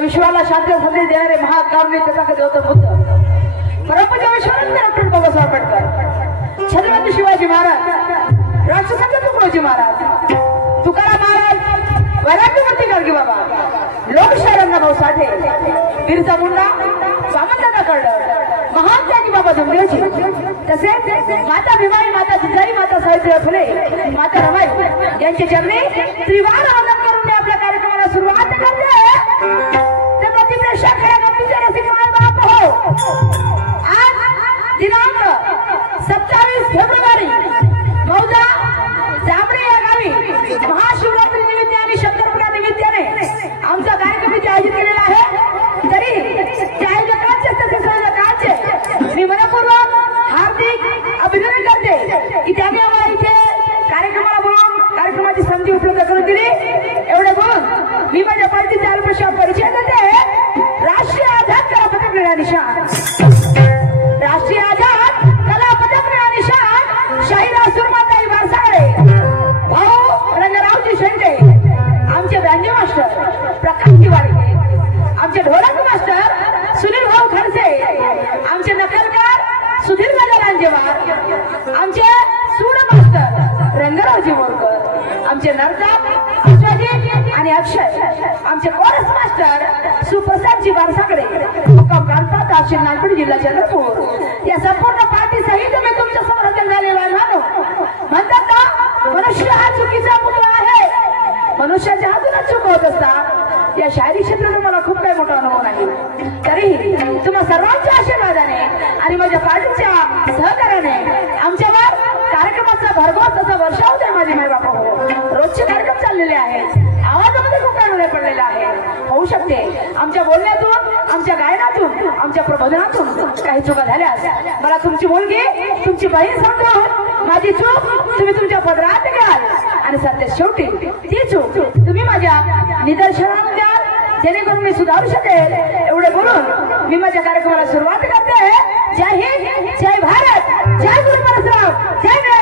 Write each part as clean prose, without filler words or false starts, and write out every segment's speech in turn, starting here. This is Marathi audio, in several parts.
विश्वाला शांती संदेश देणारे महाकाव्य तथागत गौतम बुद्ध, परमपूज्य विश्वानंद डॉक्टर बाबासाहेब आंबेडकर, छत्रपती शिवाजी महाराज, राष्ट्रसंत तुकडोजी महाराज, तुकाराम महाराज, वैराग्यमूर्ती गाडगे बाबा, लोकशाहीर अण्णाभाऊ साठे, बिरसा मुंडा, वामनदादा कर्डक, महान त्यागी बाबा जमदेवजी, तसेच माता भीमाई, माता जिजाई, माता सावित्रीबाई फुले, माता रमाई यांचे चरणी त्रिवार वंदन करून मी आपल्या कार्यक्रमाला सुरुवात करते. तर प्रतिप्रेक्षा खऱ्या गमतीचे रसिक मायबाप हो, आज दिनांक 27 फेब्रुवारी मौजा जांभळे या गावी महाशिवरात्री निमित्त आणि शंकरपुरा निमित्ताने आमचा कार्यक्रम आयोजित केलेला आहे. तरी त्या आयोजकांचे तसेच संयोजकांचे मी मनपूर्वक हार्दिक अभिनंदन करते की त्यांनी आम्हाला इथे कार्यक्रमाला बोलून कार्यक्रमाची संधी उपलब्ध करून दिली. एवढे बोलून मी माझ्या पार्टीचा अल्पशा परिचय देते. राष्ट्रीय आझाद कला पदक मिळाला निशाण, राष्ट्रीय आझाद कला पदक मिळाला निशाण शाहीराज सुरमाताई वारसाळे, भाऊ रंगरावजी शेंडे, आमचे व्यंग्य मास्टर प्रकाश वाडके, आमचे ढोलक मास्टर सुनील भाऊ खडसे, आमचे नकलकार सुधीर राजा लांजेवार, आमचे सूड मास्टर रंगरावजी मोरकर, आमचे नर्तक अश्वजित आणि अक्षय, आमचे कोरस मास्टर सुप्रसादजी वारसाकडे, मुक्काम कानपा, तहसील नागपूर, जिल्हा चंद्रपूर. या संपूर्ण पार्टी सहित मी तुमच्या समोर हजर झाले. म्हणतात ना, मनुष्य हा चुकीचा पुतळा आहे, मनुष्याच्या हातूनच चूक होत असतात. या शायरी क्षेत्रात मला खूप काही मोठा अनुभव नाही. तरीही तुम्हा सर्वांच्या आशीर्वादाने आणि माझ्या पार्टीच्या सहकार्याने आमच्यावर कार्यक्रमाचा भरघोस असा वर्षाव होते. माझे माय बापा हो, रोजचे कार्यक्रम चाललेले आहेत, आवाजामध्ये खूप काय पडलेला आहे. होऊ शकते आमच्या बोलण्यातून, आमच्या गायनातून, आमच्या प्रबोधनातून काही चुका झाल्यास मला तुमची मुलगी, तुमची बहीण समजावून माझी चूक तुम्ही तुमच्या पदरात घ्याल आणि सत्य शेवटी ती चूक तुम्ही माझ्या निदर्शनात द्याल, जेणेकरून मी सुधारू शकेल. एवढे बोलून मी माझ्या कार्यक्रमाला सुरुवात करते. जय हिंद, जय भारत, जय गुरु परशुराम, जय निळा.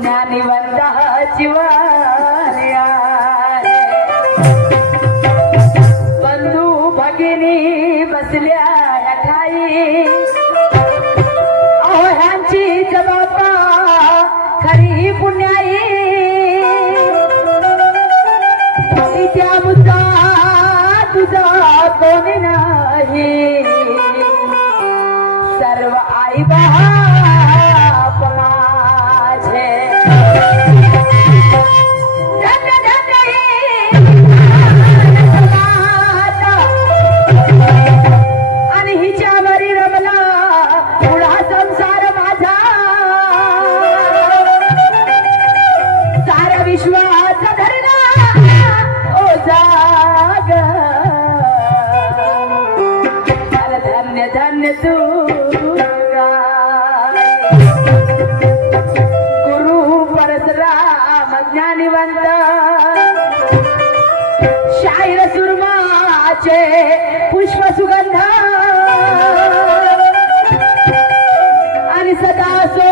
ज्ञानिवंत जीवन आहे. बंधू भगिनी बसल्या ह्या ठाई अहो ह्यांची जबाबा खरी पुण्याई त्या मुद्दा तुझा कोणी नाही सर्व आई बाप माझे धन्य धन्य आणि हिच्यावरी रमला पुढा संसार माझा सारा विश्वाचा धरला ओ जाग धन्य धन्य तू गुरु परशुराम ज्ञानिवंत शाहीर सुरमाचे पुष्प सुगंध आणि सदा सो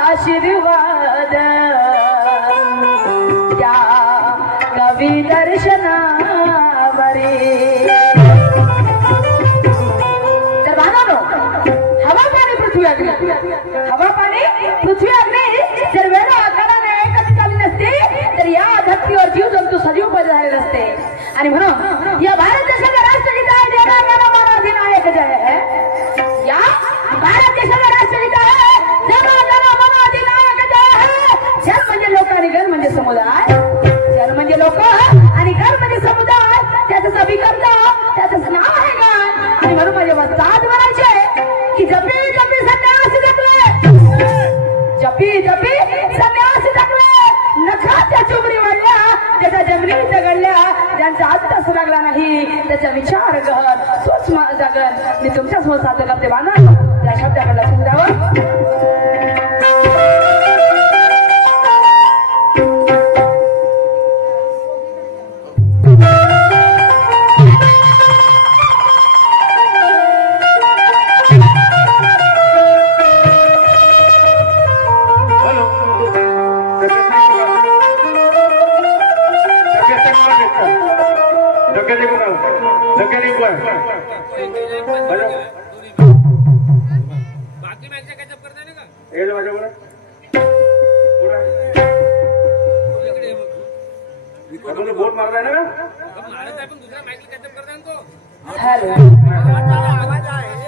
आशीर्वाद त्या कवी दर्शनावरी हवा पाणी पृथ्वी अग्नी जर वेळ आकाराने एकच चालली नसते तर या धरतीवर जीव जंतू सजीव पैदा झाले नसते आणि म्हणून या भारत देशाचा राष्ट्रगीत आहे जय जय महाधिनायक जय या भारत देशाचा राष्ट्रगीत आहे जय महाधिनायक जय जन म्हणजे लोक आणि गण म्हणजे समुदाय जन म्हणजे लोक आणि गण म्हणजे समुदाय त्याचं अभिकर्ता त्याचं नाव आहे गण आणि म्हणून माझे वस्ताद म्हणायचे की जपी जपी संन्यासी टाकले जपी जपी संन्यासी टाकले नखाच्या चुमरी वाढल्या त्याच्या जमिनी दगडल्या ज्यांचा अभ्यास लागला नाही त्याचा विचार गहन सूक्ष्म जगन मी तुमच्या समोर सादर करते बांधा या शब्दाकडे लक्ष द्यावं बाकी मॅचचा कॅचअप करताय ना का माझ्यावर बोट मारलाय ना मारत आहे पण दुसऱ्या मॅचला कॅचअप करताय ना तो हॅलो आवाज आहे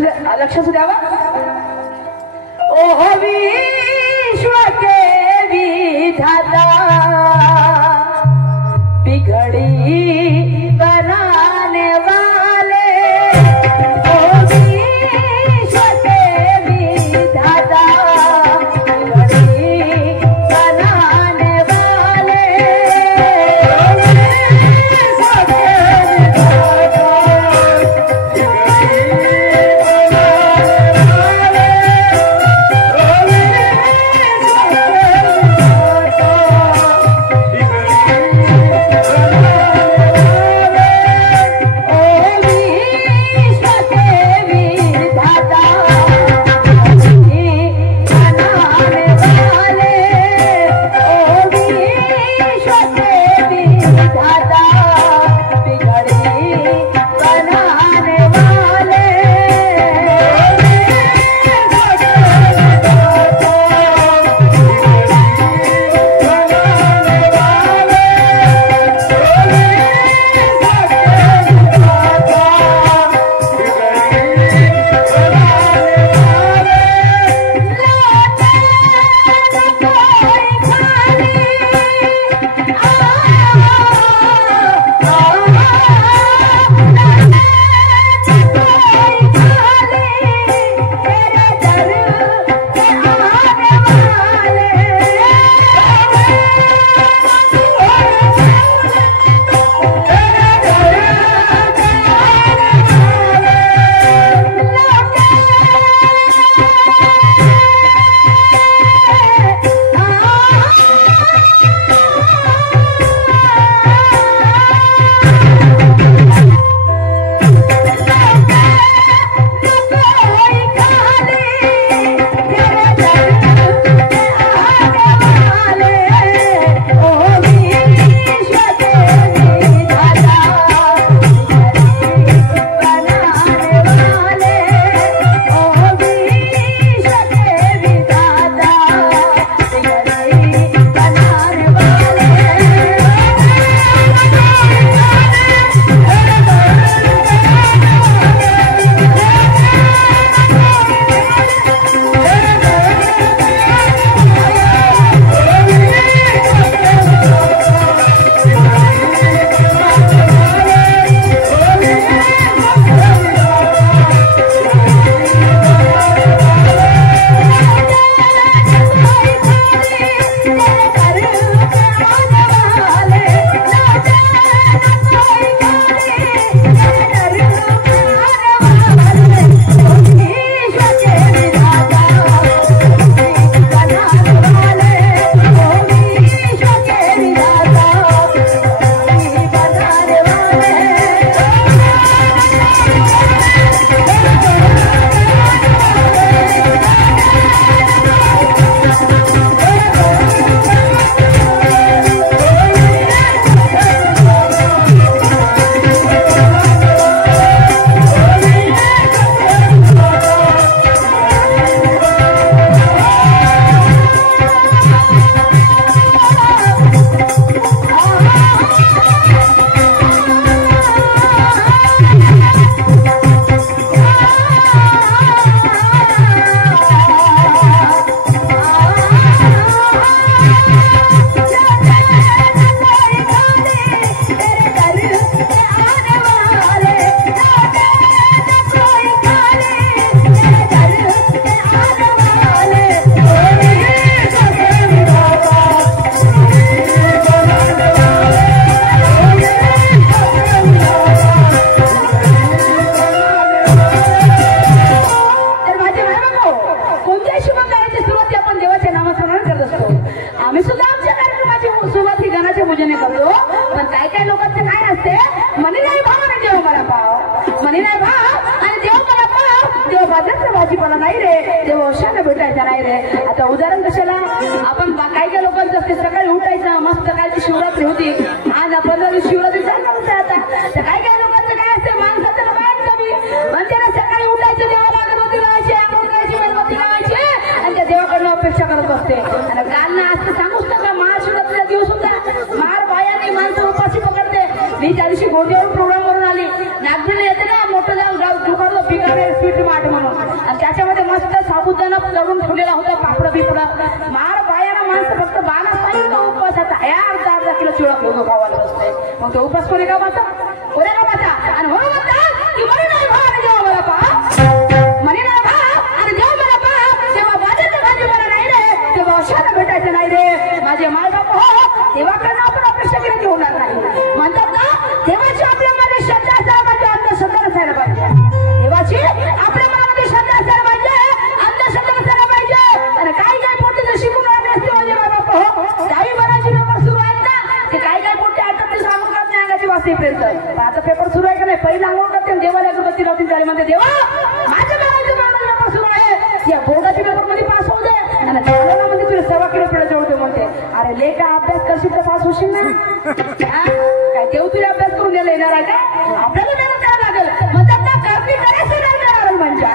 लक्ष द्यावा. ओ विश्व के विधाता बिगड़ी बनाने वाले, ओ विश्व के विधाता बिगड़ी बनाने वाले, भाजीपाला नाही रे, ते वर्षाने भेटायचा नाही रे. आता उदाहरण कशाला, आपण काही लोकांचं असते सकाळी उठायचं, मस्त सकाळची शिवरात्री होती, आज आपण शिवरात्री चालणार होते. आता तर काही लोकांचं काय असते, माणसाचं बाहेर कमी म्हणजे ना सकाळी उठायचं, देवाला अगरबत्ती लावायची, आंघोळ करायची, मेणबत्ती लावायची आणि त्या देवाकडनं अपेक्षा करत असते. आणि काल ना असं सांगूच नका, महाशिवरात्रीचा दिवस होता, मार बायाने माणसं उपाशी पकडते. मी त्या दिवशी गोंदियावरून प्रोग्राम वरून आली, नागपूरला येते ना, मोठं जाऊन दुकानला पिकाने स्वीट मार्ट म्हणून, आणि त्याच्यामध्ये मस्त साबुदाणा करून ठेवलेला होता, पापड बिपड मार बायाला माणसं फक्त बाणच पाहिजे का उपवासाचा या अर्धा किलो चिवडा घेऊन खावायला बसते. मग तो उपास कोणी का बाचा आणि म्हणून म्हणतात की म्हणे नाही भाव आणि जेव्हा मला पहा म्हणे नाही भाव आणि जेव्हा मला पहा तेव्हा बाजाचं भाजी मला नाही रे, तेव्हा अशाला भेटायचं नाही रे माझे माय बाप हो, देवाकडनं आपण अपेक्षा केली होणार नाही. म्हणतात ना देवाची आपल्या मध्ये श्रद्धा असायला पाहिजे, अंधश्रद्धा नसायला पाहिजे. देवाची आपल्या मनामध्ये श्रद्धा असायला पाहिजे, अंधश्रद्धा नसायला पाहिजे. आणि काही काही पोटी जर शिकून राहिले असते माझे माय बाप हो, दहावी बाराची पेपर सुरू आहेत ना, ते काही काही पोटी ऐकत ते सांगून करत नाही अंगाची वाचेपर्यंत. आता पेपर सुरू आहे का नाही, पहिला अंघोळ करते देवाला अगरबत्ती लावतील त्याला म्हणते देवा माझ्या बाळाचं पेपर सुरू आहे, या बोर्डाच्या पेपर मध्ये पास होऊ दे आणि त्याला म्हणजे तुला 1.25 किलो पेढा जेवढे म्हणते. अरे लेका अभ्यास करशील तर पास होशील ना, काय देव तुला अभ्यास करून द्यायला येणार आहे का, आपल्याला मेहनत करायला लागेल. म्हणतात ना करणी करे स्वनर म्हणजे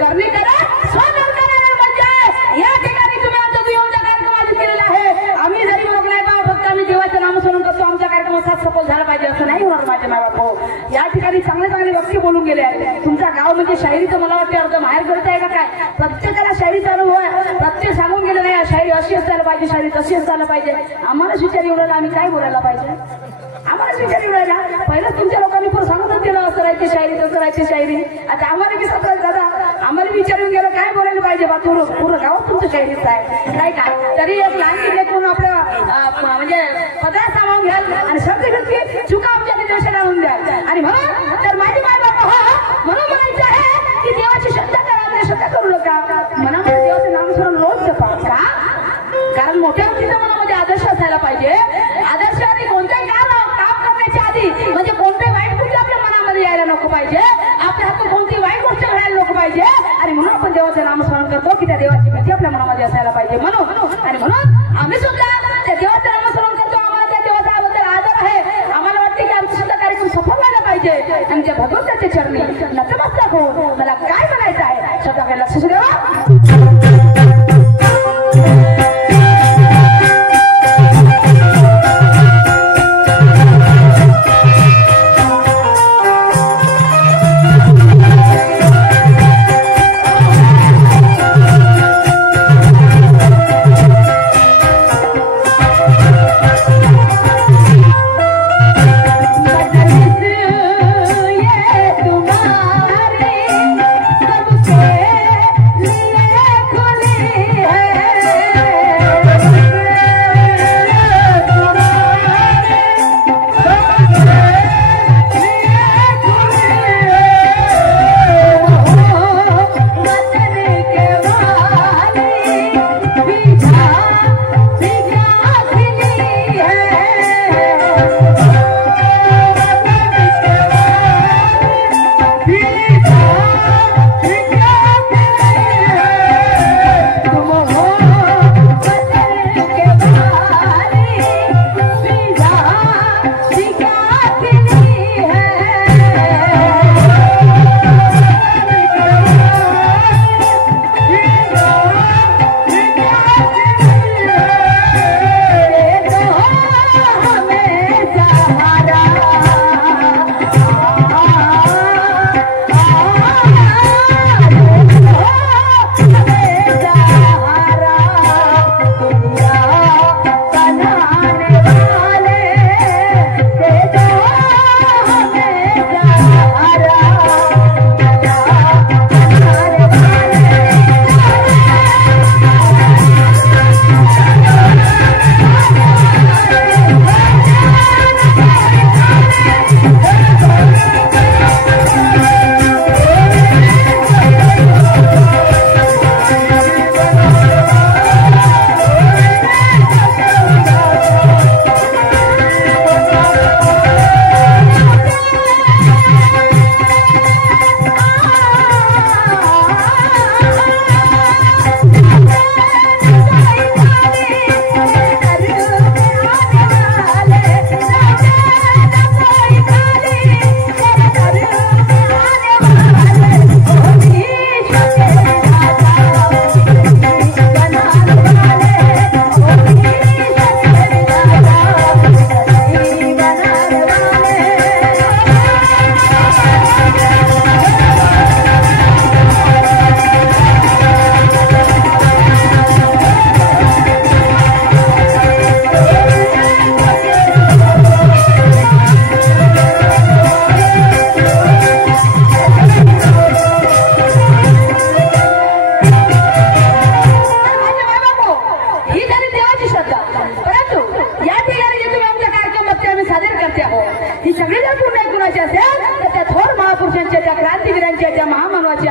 करणी करे स्वनर म्हणजे. या ठिकाणी तुम्ही आमचा दुय्यमचा कार्यक्रम आयोजित केलेला आहे. आम्ही जरी मग नाही बा फक्त आम्ही देवाचं नामस्मरण करतो, आमच्या कार्यक्रमात सफल झाला पाहिजे असं नाही होणार माझे माय बाप हो. या ठिकाणी चांगले चांगले व्यक्ती बोलून गेले आहेत. तुमचा गाव म्हणजे शायरीचं मला वाटतं अर्ध माहेर करत आहे का काय, प्रत्येकाला शायरीचा अनुभव आहे, प्रत्येक सांगून गेले नाही शायरी अशी असायला पाहिजे, शायरी तशी असायला पाहिजे. आम्हालाच विचार एवढ्याला आम्ही काय बोलायला पाहिजे, आम्हालाच विचार एवढ्याला पहिलंच तुमच्या लोकांनी पण सांगतच दिलं असं राहायची शायरी तसं राहायची शायरी. आता आम्हाला बी सत्र दादा आम्हाला विचारून गेलं काय बोलायला पाहिजे बा, पूर्ण गावात तुमचं शायरीच आहे नाही का. तरी एक लहान लेखून आपलं म्हणजे पदरा सामावून घ्याल आणि शब्द घेतली चुका आमच्या निर्देशाला आणून द्याल. आणि म्हणून तर माझी माय बाबा हो म्हणून म्हणायचं आहे की देवाची श्रद्धा करा, श्रद्धा करू नका. मनामध्ये देवाचं नामस्मरण रोज जपा का, कारण मोठ्या व्यक्तीच्या मनामध्ये आदर्श असायला पाहिजे. आदर्श आधी कोणत्याही काम करण्याच्या आधी म्हणजे कोणत्याही वाईट गोष्टी आपल्या मनामध्ये यायला नको पाहिजे, आपल्या हातून कोणती वाईट गोष्ट घडायला नको पाहिजे. आणि म्हणून आपण देवाचं नामस्मरण करतो की त्या देवाची भीती आपल्या मनामध्ये असायला पाहिजे म्हणून. आणि म्हणून आम्ही सुद्धा त्या देवाचं नामस्मरण करतो, आम्हाला त्या देवाचा आदर आहे. आम्हाला वाटते की आमचा सुद्धा कार्यक्रम सफल व्हायला पाहिजे आणि त्या भगवंताच्या चरणी नतमस्तक होऊन मला काय म्हणायचं आहे शब्दाकडे लक्ष द्यावा.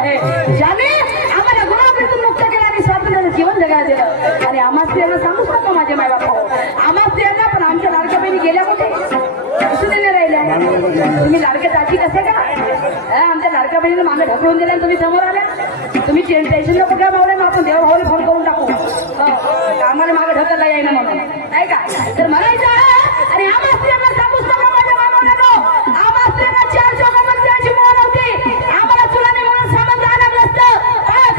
आहे ज्याने आम्हाला गुलामीतून मुक्त केलं आणि स्वातंत्र्याचं जीवन जगायला दिलं. आणि आम्हा स्त्रियांना सांगूच नका माझे माय बाप आम्हा स्त्रियांना पण आमच्या लाडक्या बहिणी गेल्या कुठे दिसून नाही राहिल्या. तुम्ही लाडक्या जाती कसे का आमच्या लाडक्या बहिणीने मागे ढकलून दिल्या तुम्ही समोर आल्या. तुम्ही टेन्शन नको घ्या मावळे मग आपण देवभावाला फोन करून टाकू आम्हाला मागे ढकलला येईना म्हणून नाही का तर म्हणायचं आहे. आणि आम्हा स्त्रियांना सांगूच नका माझ्या मानवण्यानो आम्हा स्त्रियांना 4 चौकामध्ये जायची मोह नव्हती. आम्हाला चुलाने म्हणून सामान जाणार नसतं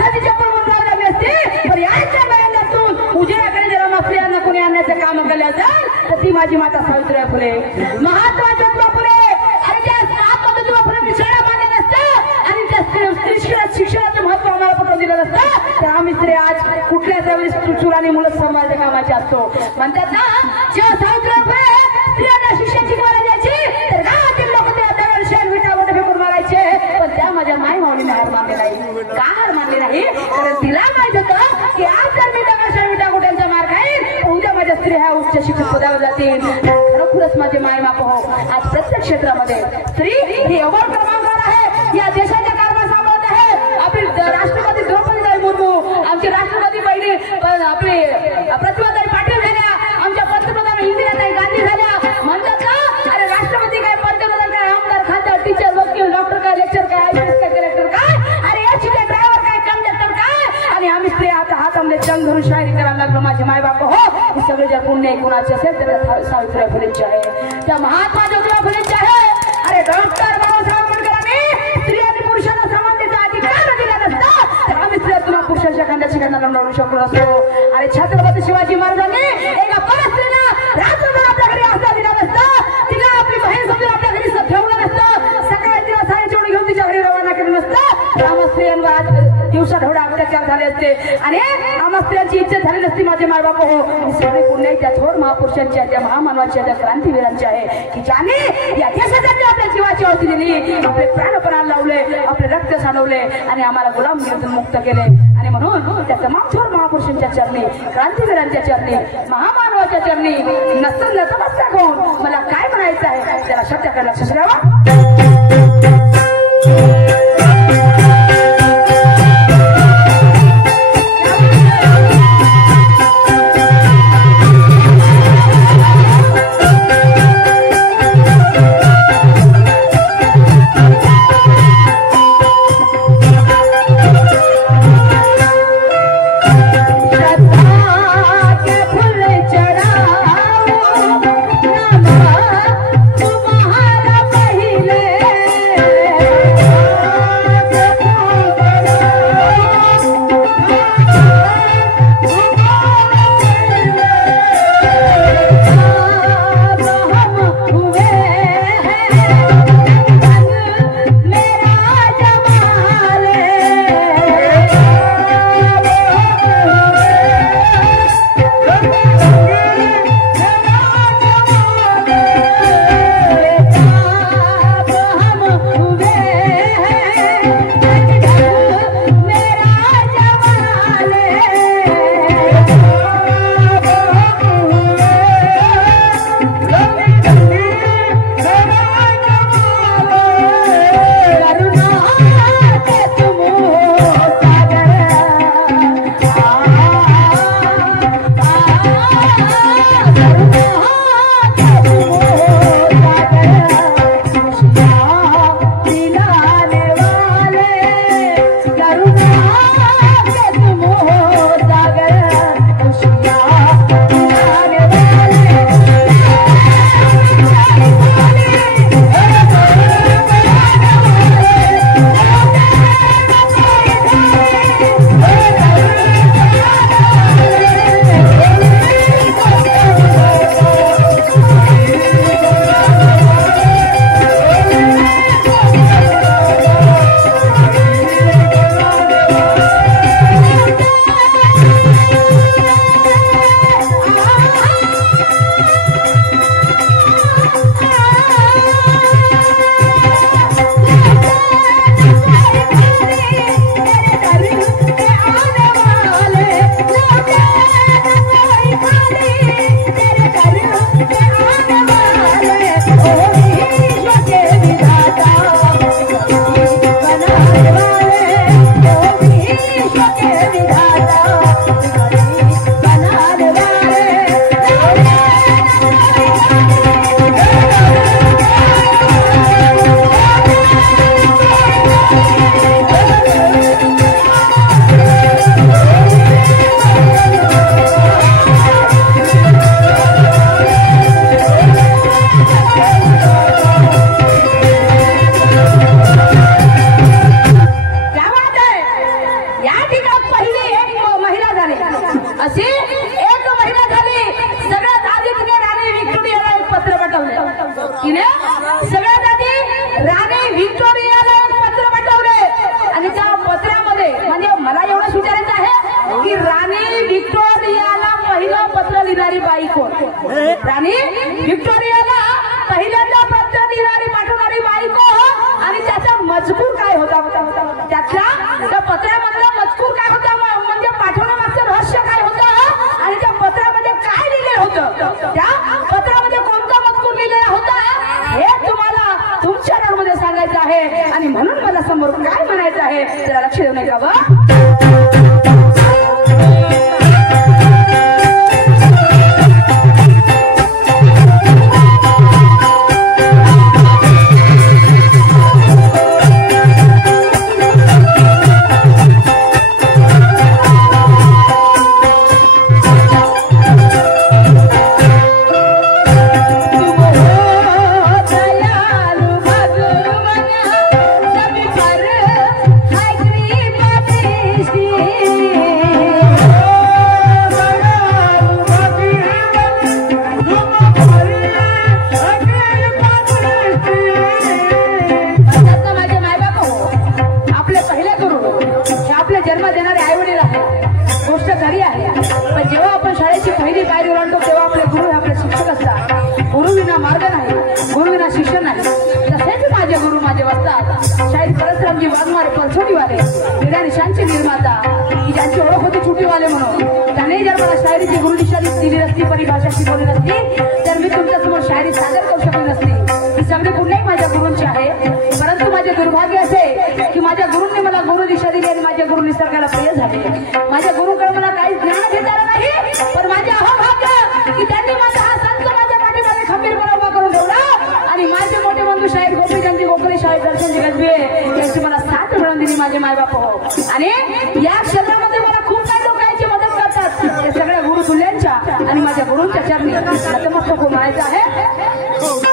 खाली चप्पल म्हणून लावली असते पण यायच्या महिन्यातून उजेडाकडे जर आम्हा स्त्रियांना कोणी आणण्याचं काम केलं असेल तर ती माझी माता सावित्रीबाई फुले महात्मा ज्योतिबा फुले आणि त्या महात्मा फुले शाळा मानलं नसतं आणि त्या शिक्षणाचं महत्व आम्हाला पटवून दिलं नसतं तर आम्ही स्त्री आज कुठल्याच वेळेस चुलाने मुलं सांभाळते कामाचे असतो. म्हणतात ना जेव्हा सावित्रीबाई फुले स्त्रियांना शिक्षण शिकवायला जायची तर गावातील लोक त्या दगड शेण विटा मोठे फेकून मारायचे पण त्या माझ्या माय माऊलीने हार मानले नाही. का हार मानले नाही कारण तिला माहित होतं की आज जर मी दगड शेण विटा गोट्यांचा मार खाईन उद्या माझ्या स्त्री ह्या उच्च शिक्षण पदावर जातील. खरोखरच माझे माय बाप हो आज प्रत्येक क्षेत्रामध्ये स्त्री ही अव्वल क्रमांकावर आहे. या देशाच्या कारभार सांभाळत आहे. आपली राष्ट्रपती द्रौपदीबाई मुर्मू आमची राष्ट्रपती बहिणी आपली प्रतिभाताई पाटील झाल्या आमच्या पंतप्रधान इंदिराताई गांधी झाल्या. म्हणतात ना अरे राष्ट्रपती काय पंतप्रधान काय आमदार खासदार टीचर वकील डॉक्टर काय लेक्चर काय IPS काय कलेक्टर काय अरे याची काय ड्रायव्हर काय कंडक्टर काय आणि आम्ही स्त्री आता हात आमले जंग धरून शायरी करायला लागलो. माझे माय बाप हो हे सगळे जर पुण्य कुणाचे असेल तर सावित्रीबाई फुलेंचे आहे त्या महात्मा ज्योतिबा फुलेंचे आहे. अरे डॉक्टर बाबासाहेब आंबेडकरांनी स्त्री आणि पुरुषांना समानतेचा अधिकार दिला नसता तर आम्ही स्त्रिया तुला पुरुषांच्या खांद्याची खांदा लावून शकलो असतो. आणि छत्रपती शिवाजी महाराजांनी एका परस्त्रीला रात्रभर आपल्या घरी आसरा दिला नसता तिला आपली बहीण समजून आपल्या घरी ठेवलं नसतं सकाळी तिला सायंची ओळी घेऊन तिच्या घरी रवाना केलं नसतं आम्हा स्त्रियांवर आज दिवसा ढवळा अत्याचार झाले असते आणि आम्हा स्त्रियांची इज्जत झाली नसती. माझे माय बाप हो सगळे पुण्य त्या थोर महापुरुषांच्या त्या महामानवाच्या त्या क्रांतीवीरांच्या आहे की ज्याने या देशासाठी आपल्या जीवाची आहुती दिली आपले प्राणपणाला लावले आपले रक्त सांडवले आणि आम्हाला गुलामीतून मुक्त केले. आणि म्हणून त्या तमाम थोर महापुरुषांच्या चरणी क्रांतीवीरांच्या चरणी महामानवाच्या चरणी नतमस्तक होऊन मला काय म्हणायचं आहे त्याला शब्दाकडे लक्ष द्यावा. तुम्हारा पहिले अशी एक महिना झाली सगळ्यात आधी तिने राणी व्हिक्टोरियाला एक पत्र पाठवले. तिने सगळ्यात आधी राणी व्हिक्टोरियाला एक पत्र पाठवले आणि त्या पत्रामध्ये म्हणजे मला एवढंच विचारायचं आहे की राणी व्हिक्टोरियाला पहिलं पत्र लिहिणारी बाई कोण? राणी व्हिक्टोरियाला पहिल्यांदा पत्र लिहिणारी पाठवणारी बाई कोण आणि त्याचा मजकूर काय होता? त्या पत्रामधला मजकूर काय होता म्हणजे पाठवण्यामागचं रहस्य काय होतं आणि त्या पत्रामध्ये काय लिहिलं होतं? त्या पत्रामध्ये कोणता मजकूर लिहिलेला होता हे तुम्हाला तुमच्या नावामध्ये सांगायचं आहे आणि म्हणून मला समोर काय म्हणायचं आहे त्याला लक्ष देऊ नये का व निर्माता की ज्यांची ओळख होती छुटीवाले म्हणून त्याने जर मला शायरीची गुरुदिशा दिली नसती परिभाषा शिकवली नसती तर मी तुमच्यासमोर शायरी सादर करू शकली नसती. ही सगळी पुण्य माझ्या गुरूंची आहे. परंतु माझे दुर्भाग्य असे की माझ्या गुरूंनी मला गुरुदिशा दिली आणि माझ्या गुरु निसर्गाला प्रिय झाले. माझ्या गुरुकडे मला काही ज्ञान घेता नाही पण माझे अहोभाग्य की त्यांनी माझा हा संत माझ्या पाठीमध्ये खंबीरपणा उभा करून ठेवला आणि माझे मोठे बंधू शाहीर गोपीचंदजी गोखले शाहीर दर्शनजी गजबे यांची मला साथ मिळवून दिली माझे मायबाप हो. आणि या क्षेत्रामध्ये मला खूप काही लोक यांची मदत करतात ते सगळ्या गुरु तुल्यांच्या आणि माझ्या गुरूंच्या चरणी नतमस्तक होऊन म्हणायचं आहे.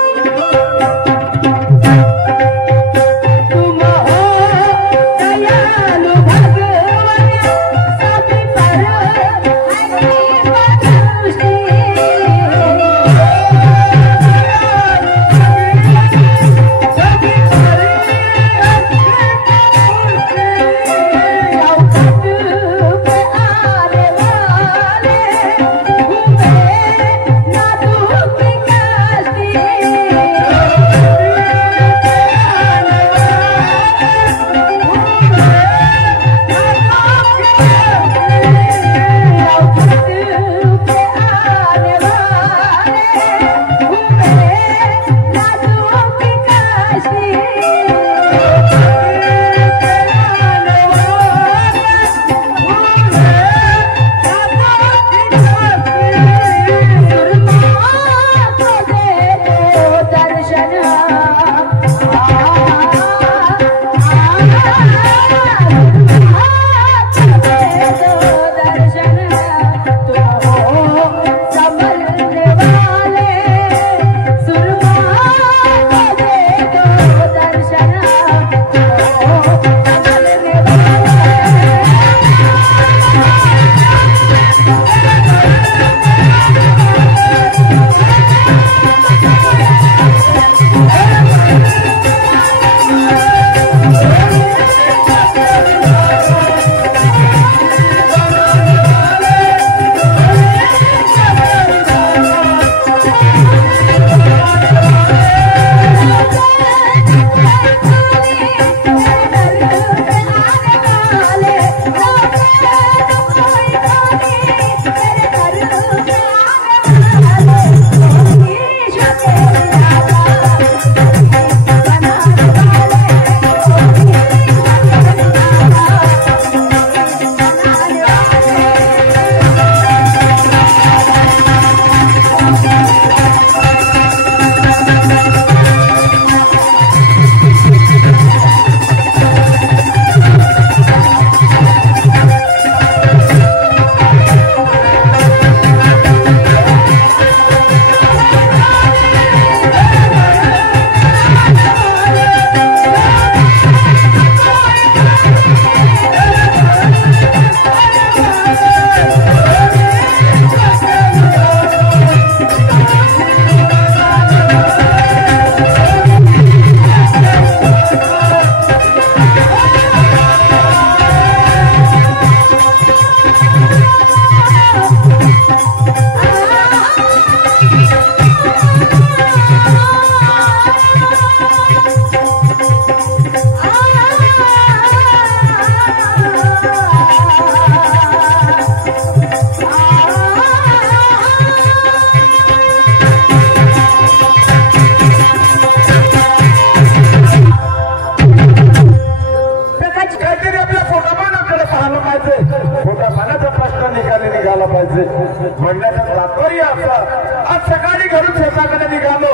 म्हणण्याचं तात्पर्य असं, आज सकाळी घरून शेताकडे निघालो,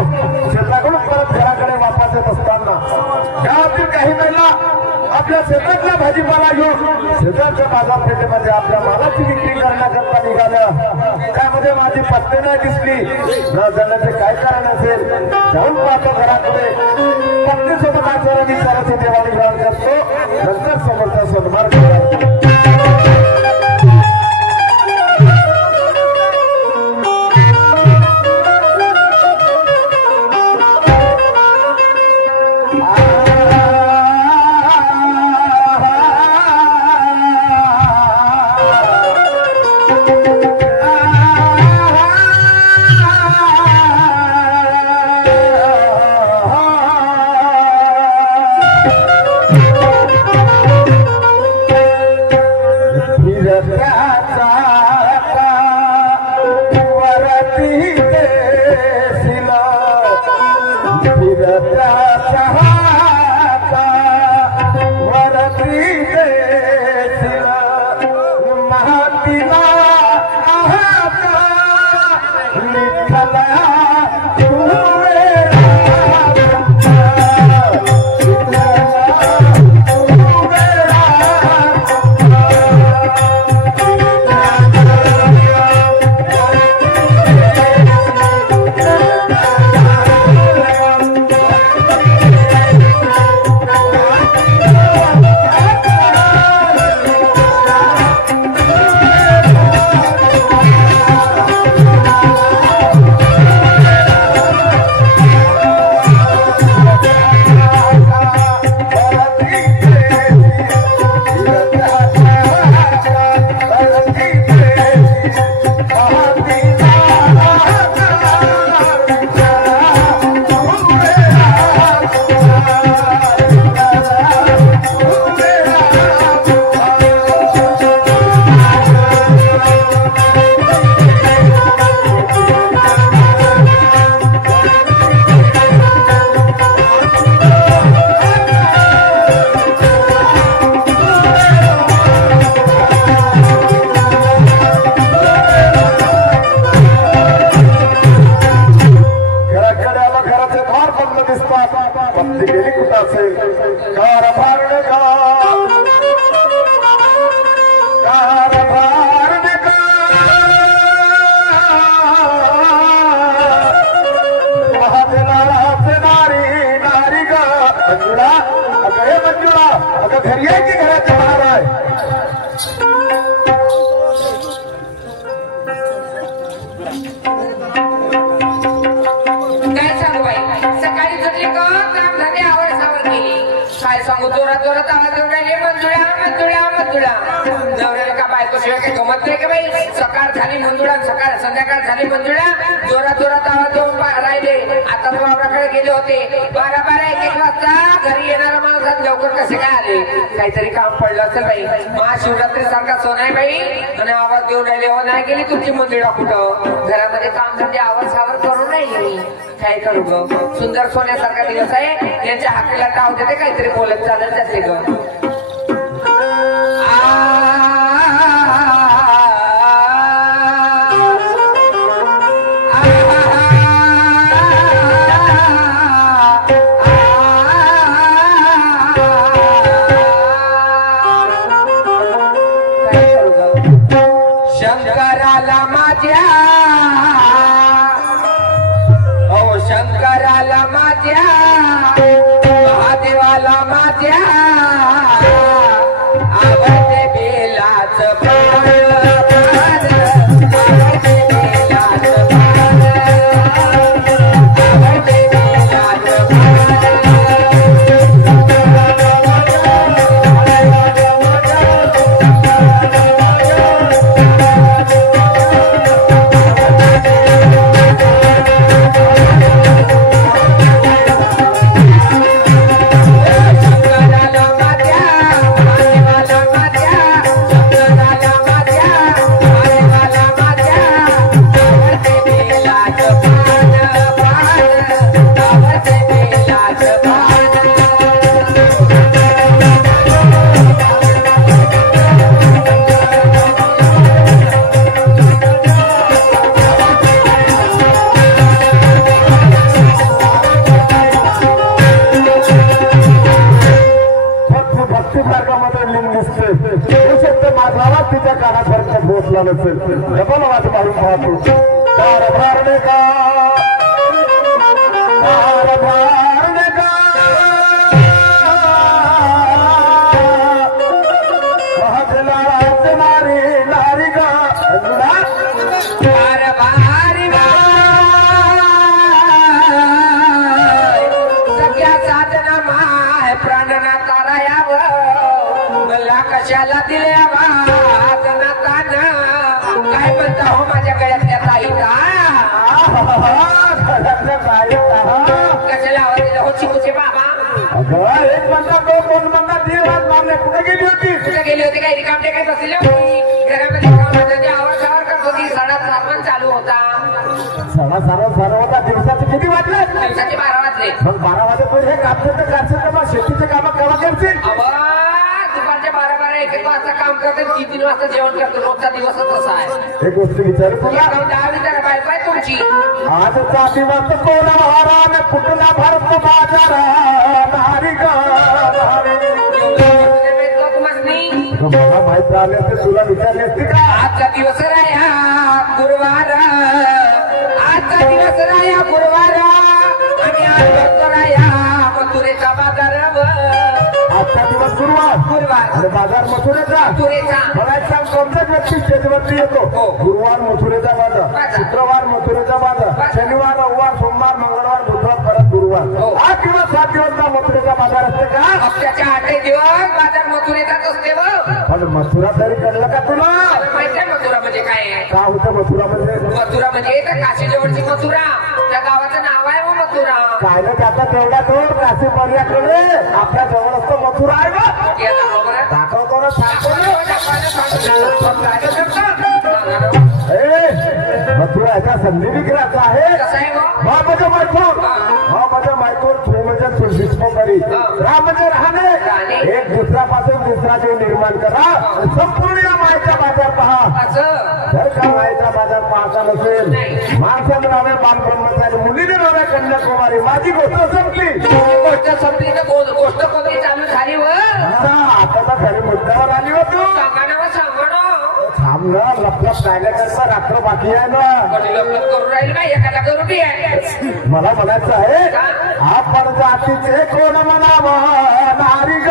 शेताकडून परत घराकडे वापस येत असताना गावातील काही महिला आपल्या शेतातला भाजीपाला घेऊन शेताच्या बाजारपेठेमध्ये आपल्या मालाची विक्री करण्याकरता निघाल्या. त्यामध्ये माझी पत्नी नाही दिसली. न जाण्याचे काय कारण असेल, जाऊन पाहतो घराकडे. पत्नीसोबत आचार्य विचाराची देवाणघेवाण करतो, नंतर समोरचा सन्मान करतो. घरी आहे की घराच्या बाहेर आहे? काय सांगू बाई, सकाळी सुटली का काम झाले, आवड सावड केली. काय सांगू, जोरात जोरात आवाज येऊन राहिले, मंजुळा मंजुळा मंजुळा. नवऱ्याला का बायको शिवाय काही गमत नाही का बाई? सकाळ झाली मंजुळा, सकाळ संध्याकाळ झाली मंजुळा, जोरात जोरात आवाज येऊन राहिले. आता मी वावराकडे गेले होते, 12-12 1-1 वाजता घरी येणारा माणसात लवकर कसे काय आले? काहीतरी काम पडलं असेल बाई. महाशिवरात्री सारखा सोन आहे बाई, आणि आवाज देऊन राहिले. हो, नाही गेली तुमची मंजुळा कुठं? घरामध्ये काम धंदे आवड सावड करून नाही गेली. काय करू ग, सुंदर सोन्यासारखा दिवस आहे. यांच्या हाकेला टाव देते, काहीतरी बोलत चालत जाते ग. शंकराला माझ्या, हो शंकराला माझ्या, महादेवाला माझ्या आवडते बेलाच पान, आवडते बेलाच पान, आवडते बेलाच पान. शकतो माझा आवाज तिच्या कानापर्यंत पोहोचला नसेल. डबल आवाज मारून पाहतो. कारभारने का कारभारने का महजला नारी नारी का कारभारी सगळ्या साधना माय प्राणना तारायाव मला कशाला दिले वाजना तान काय म्हणता हो माझ्या गळ्यातल्या ताई का कशाला आवाज दिला हो चिकूचे बाबा अगं एक म्हणता तो कोण म्हणता दीड वाज मारले कुठे गेली होती. कुठे गेली होती काही रिकामटे काही बसले होती घरामध्ये कामामध्ये आवाज आवाज करत होती. सडा सामान चालू होता. सणा सारा होता. दिवसाचे किती वाजले. दिवसाचे 12 वाजले. मग 12 वाजेपर्यंत हे कापसाचं कापसाचं मग शेतीचे काम केव्हा करतील. दुपारच्या 12 एक वाजता काम करते 3 वाजता जेवण करतो. रोजचा दिवसच असा आहे. एक गोष्ट विचारू तुला. 10 बायको आहे तुमची. आजचा दिवस कोण वाराने कुठला भारत बाजार नारी का मला माहित झाले ते तुला विचारले असते का. आजचा दिवस राया गुरुवार. आजचा दिवस राया गुरुवार आणि आज भक्त राया मथुरेचा बाजार. आजचा दिवस गुरुवार आणि बाजार मथुरेचा. मला एक सांग कोणत्याच व्यक्ती शेतवरती येतो. गुरुवार मथुरेचा बाजार, शुक्रवार मथुरेचा बाजार, शनिवार रविवार सोमवार मंगळवार बुधवार परत गुरुवार. 8 दिवस 7 दिवस मथुरेचा बाजार असते का. हप्त्याच्या 8 दिवस बाजार मथुरेचाच असते. पण मथुरा तरी कळलं का तुला. माहिती आहे मथुरा म्हणजे काय आहे. का होतं मथुरा म्हणजे. मथुरा म्हणजे काशी जवळची मथुरा. त्या गावाचं नाव आहे मथुरा. काय ना त्याचा तेवढा दूर काशी पर्याकडे आपल्या जवळ असतो मथुरा आहे बा. दाखवतो ना सांगतो मथुरा याचा संधी विग्रहाचा आहे. हा म्हणजे मैथून. हा म्हणजे मैथून. तू म्हणजे विश्वकरी. राम म्हणजे राहणे. एक दुसऱ्यापासून दुसरा जीव निर्माण करा. संपूर्ण या मायेचा बाजार पहा. जर का मायेचा बाजार पाहता नसेल माणसानं नावे बाल ब्रह्मचारी मुलीने नावे कन्याकुमारी. माझी गोष्ट संपली. गोष्ट संपली तर गोष्ट कोणती चालू झाली व आता तर खरी मुद्द्यावर आली होतो. थांब ना लपलप काय करता रात्र बाकी आहे ना. करून राहील ना एखादा करून आहे. मला म्हणायचं आहे आपण जातीचे कोण म्हणावं नारी ग.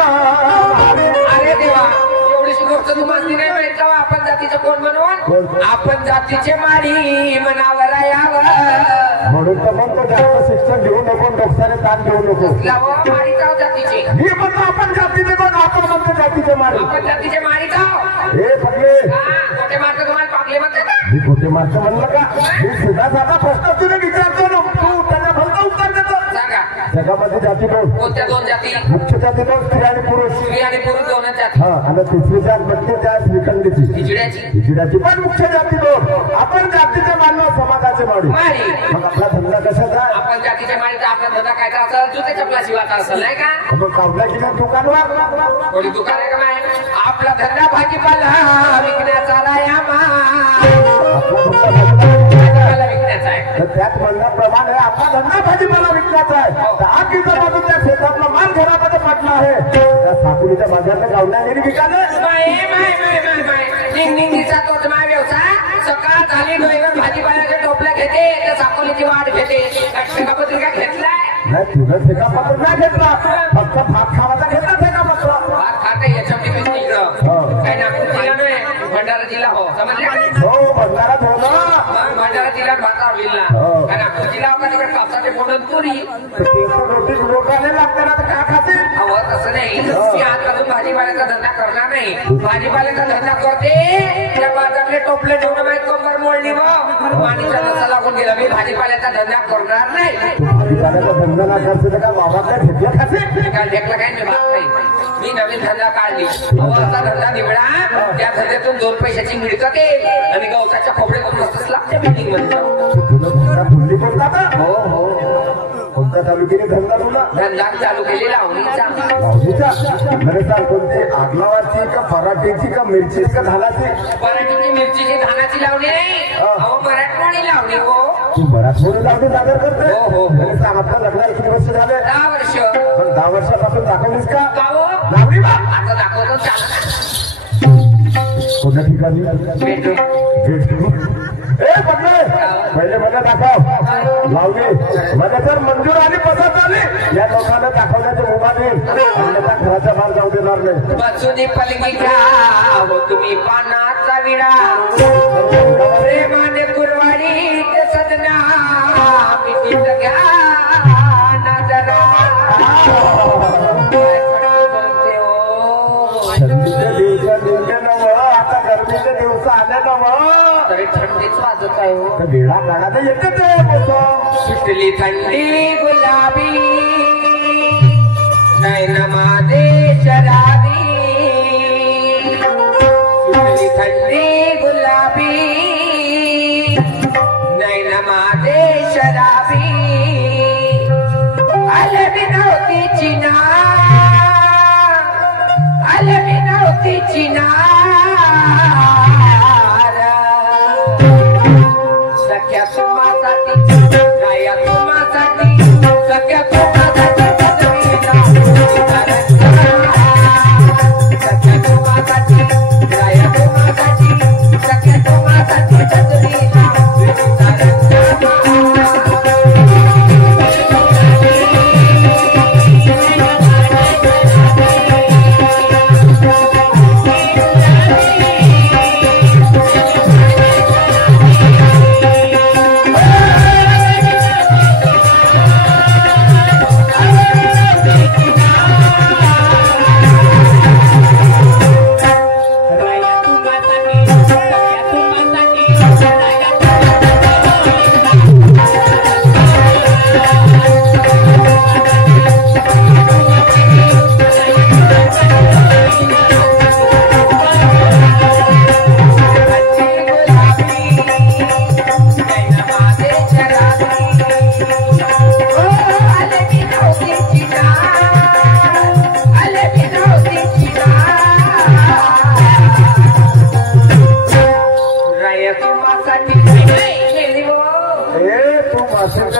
अरे देवा एवढीशी गोष्ट तुम्हाला नाही माहित का. आपण जातीचं कोण म्हणून आपण जातीचे मारी म्हणावर यावं. म्हणून तर म्हणतो जास्त शिक्षण घेऊ नको डोक्याने ताण घेऊ नको. मारी जाऊ जातीचे. मी म्हणतो आपण जातीचे कोण. आपण म्हणतो जातीचे मारी. आपण जातीचे मारी जाऊ. हे पगले खोटे मारतो तुम्हाला पागले म्हणतात. मी खोटे मारतो म्हणलं का. मी सुद्धा साधा प्रश्न तुला विचारतो ना तू त्याच्या भलता उत्तर देतो. सांगा जगामध्ये जाती दोन. कोणत्या 2 जाती. मुख्य जाती दोन स्त्री आणि पुरुष. स्त्री आणि पुरुष 2 जाती. हा आणि तिसरी जात बघते त्या श्रीखंडीची हिजड्याची. हिजड्याची पण मुख्य जाती दोन. आपण जातीचे मानव समाजाचे माडी. मग आपला धंदा कशाचा. आपण जातीच्या मारी तर आपला धंदा काय असेल तू त्याच्या आपला शिवाचा असेल नाही का. मग कावला की नाही दुकानवर. कोणी दुकान आहे का नाही. आपला धंदा भाजीपाला विकण्याचा राया मा. भाजीपाला विकण्याचा आहे. तर त्याच म्हणण्याप्रमाणे आपला धंदा भाजीपाला विकण्याचा आहे. 10 दिवसापासून त्या शेतातला माल घरामध्ये पडला आहे. त्या साकुरीच्या बाजारला गावल्या आणि विकाले. निंगनिंगीचा तोच माय व्यवसाय. सकाळ झाली ड्रायव्हर भाजीपाल्याच्या टोपल्या घेते तर साकोलीची वाट घेते. पत्रिका घेतलाय नाही तुझं ठेकापत्र नाही घेतला. फक्त भात खावाचा घेतला ठेकापत्र. भात खाते याच्यामध्ये काही नागपूर जिल्हा नाही भंडारा जिल्हा हो समजले. हो भंडारा ठेवला. भंडारा जिल्ह्यात भाता जिल्हा कारण नागपूर जिल्हा का तिकडे कापसाचे फोडून पुरी. रोटी लोकांना लागते ना तर का खातील. अहो तसं नाही. मी आजपासून भाजीपाल्याचा धंदा करणार नाही. भाजीपाल्याचा धंदा करते त्या बाजारले टोपले ठेवणं माहित कंबर मोडली व पाणीचा नसा लागून गेला. मी भाजीपाल्याचा धंदा करणार नाही. भाजीपाल्याचा धंदा ना करते का बाबाच्या घेतल्या खाते. काय ढेकलं काय मी भात नाही. मी नवीन धंदा काढली. अहो असा धंदा निवडा त्या धंद्यातून 2 पैशाची मिळकत येईल आणि गवताच्या खोबडे मस्तच लागते बिल्डिंग मध्ये. तुला धंदा फुल्ली बोलता का. हो हो कोणत्या तालुक्याने धंदा तुला. धंदा चालू केली लावणीचा. लावणीचा बरे सांग कोणती आगलावाची का पराठीची का मिरची का धानाची. पराठीची मिरचीची धानाची लावणी नाही. अहो मराठवाडी लावणी हो. तू मराठवाडी लावणी सादर करते. हो हो बरे सांग आपल्या लग्नाला किती वर्ष झाले. 10 वर्ष. पण 10 वर्षापासून दाखवलीस का गावो लावणी बा. आता दाखवतो चालत. कोणत्या ठिकाणी भेटू भेटू ए पटले पहिले मला दाखव लावली म्हणजे तर मंजूर आणि पसंत झाली या लोकांना दाखवण्याचे मुभा देईल अन्यथा घराच्या बाहेर जाऊ देणार नाही बसून पलगी घ्या हो तुम्ही पानाचा विडा प्रेमाने कुरवाडी सजना मिठीत घ्या ना जरा थंडीचे दिवस निघले नवं आता गरमीचे दिवस आले नवं तरी थंडीच वाजत आहे हो तर वेळा काढायला एकच आहे मोठं सुटली थंडी गुलाबी नैन माझे शराबी सुटली थंडी गुलाबी नैन माझे शराबी आले बिनवती चिना आले बिनवती चिना सख्या तुम्हासाठी गाया तुम्हासाठी सख्या तुम्हासाठी सख्या तुम्हासाठी गाया तुम्हासाठी सख्या तुम्हासाठी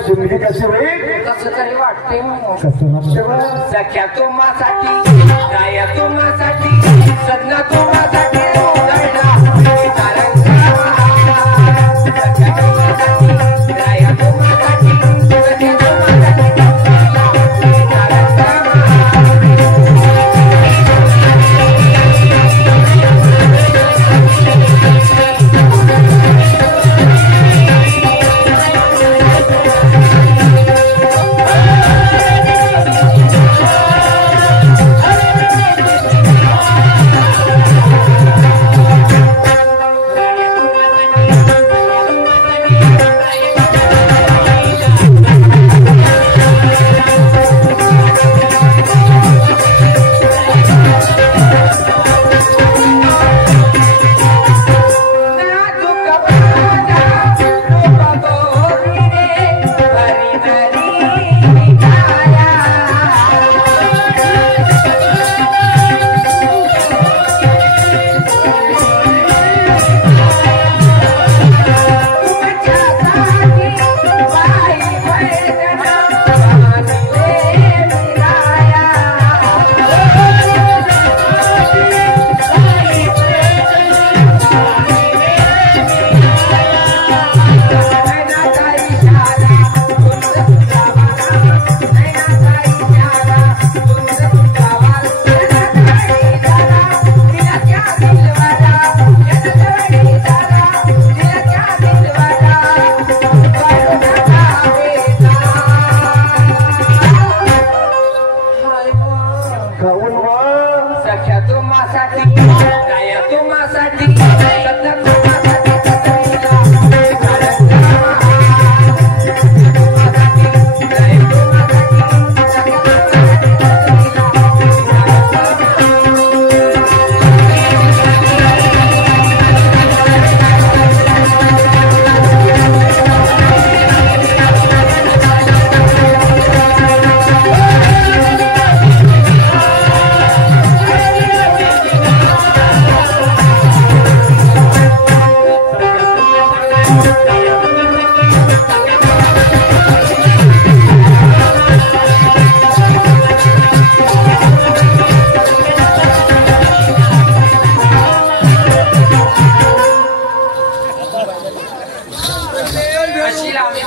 जिंदगी कशी होईल कसं तरी वाटते कसं वाटतं सख्या तुम्हासाठी गाया तुम्हासाठी सजना तुम्हासाठी उधळला सख्या तुम्हासाठी गाया तुम्हासाठी सख्या तुम्हासाठी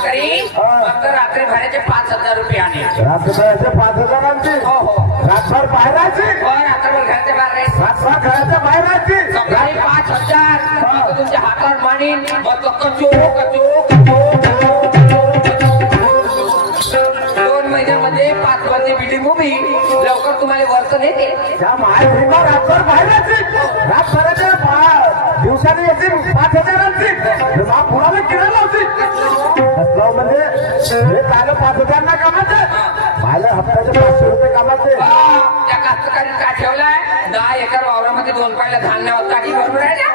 करी फक्त रात्री भाड्याचे 5,000 रुपये आणि रात्रभराचे 5,000 आणते हो हो रातभर बाहेर राहायची हो रात्रभर घराच्या बाहेर राहायचं. रातभर घराच्या बाहेर राहायची सकाळी 5,000 मग तुमच्या हातावर मानीन मग तो कचो कचो 2 महिन्यामध्ये 5 वाजता बिल्डिंग उभी लवकर तुम्हाला वर्तन येते. त्या माय भीमा रातभर बाहेर राहायची रातभराच्या दिवसाने येते 5,000 आणते मा पुराला किराणा होती म्हणजे हे काय 5,000 ना कामाचं माझ्या हप्त्याचे 500 रुपये कामाचे. त्या कास्तकारीत काय ठेवलाय 10 एकर वावरामध्ये 2 पायला धान्य काठी बरोबर आहे ना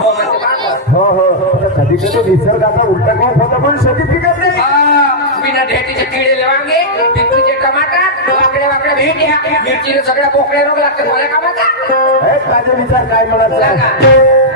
हो म्हणते का हो हो कधी कधी निसर्गाचा उलटा कोण होता पण शेती पिकत नाही. बिना ढेटीचे किडे लवांगे पिंपरीचे टमाटर वाकड्या वाकड्या भेट्या मिरचीने सगळ्या पोकळ्या रोग लागतात मला कामाचा. माझे विचार काय म्हणायचं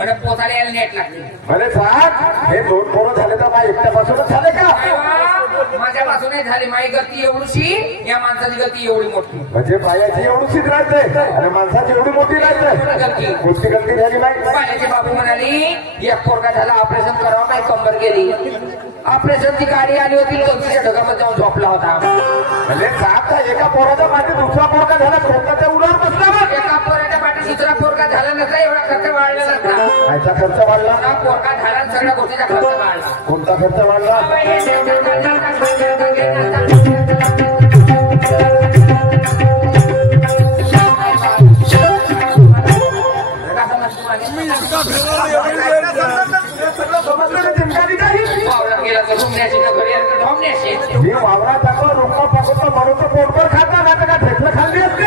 आणि पोसाला यायला नेट लागते. अरे साहेब हे 2 पोरं झाले तर माझ्या एकट्यापासूनच झाले का? माझ्यापासूनच झाली. माझी गती एवढीशी या माणसाची गती एवढी मोठी म्हणजे बायाची एवढीशीच राहते आणि माणसाची एवढी मोठी राहते. कोणती गलती झाली माहिती? बायाची बाबू म्हणाली एक पोरगा झाला ऑपरेशन करावं नाही कंबर गेली. ऑपरेशनची गाडी आली होती कौशीच्या ढगामध्ये जाऊन झोपला होता. म्हणजे साहेब एका पोराच्या पाठी दुसरा पोरगा झाला कोणत्या उडावर बसला एका पोराच्या पाठी दुसरा पोरगा झाला नसता एवढा खर्च वाढलेला नसता. कायचा खर्च वाढला? पोरगा झाला सगळ्या गोष्टीचा खर्च वाढला. कोणता खर्च वाढला? मी वावरा टाकतो रुपा पाकतो म्हणून तो पोटभर खाता नाही तर का ढेकलं खाल्ली असते.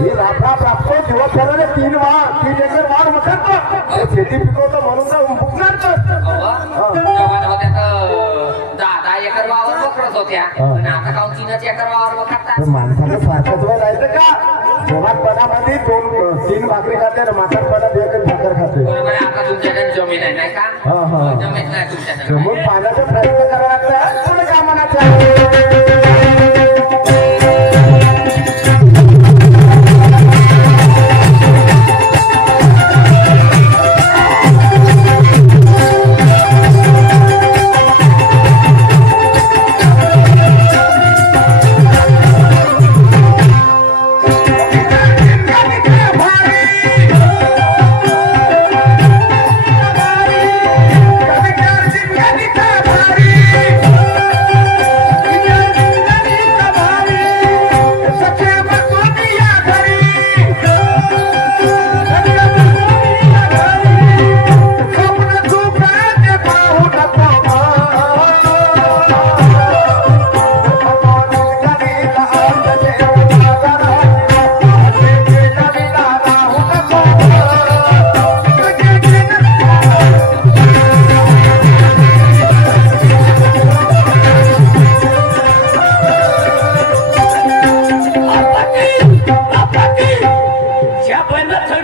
मी राफराफ राबतो दिवस झाले 3 एकर वाढ उचलतो शेती पिकवतो म्हणून तर फुकणार तर 10 एकर वावर वखरत होत्या आणि आता काऊन 3 एकर वावर वखरतात. माणसाचं स्वार्थत्व राहायचं का? जोमातपणामध्ये 2-3 भाकरी खाते आणि म्हातारपणात 1 भाकर खाते. बरोबर आहे. आता तुमच्याकडे जमीन आहे नाही का? जमीन नाही तुमच्याकडे. जमून पाण्याचा प्रयत्न करावा लागतं पुढे काय म्हणायचं?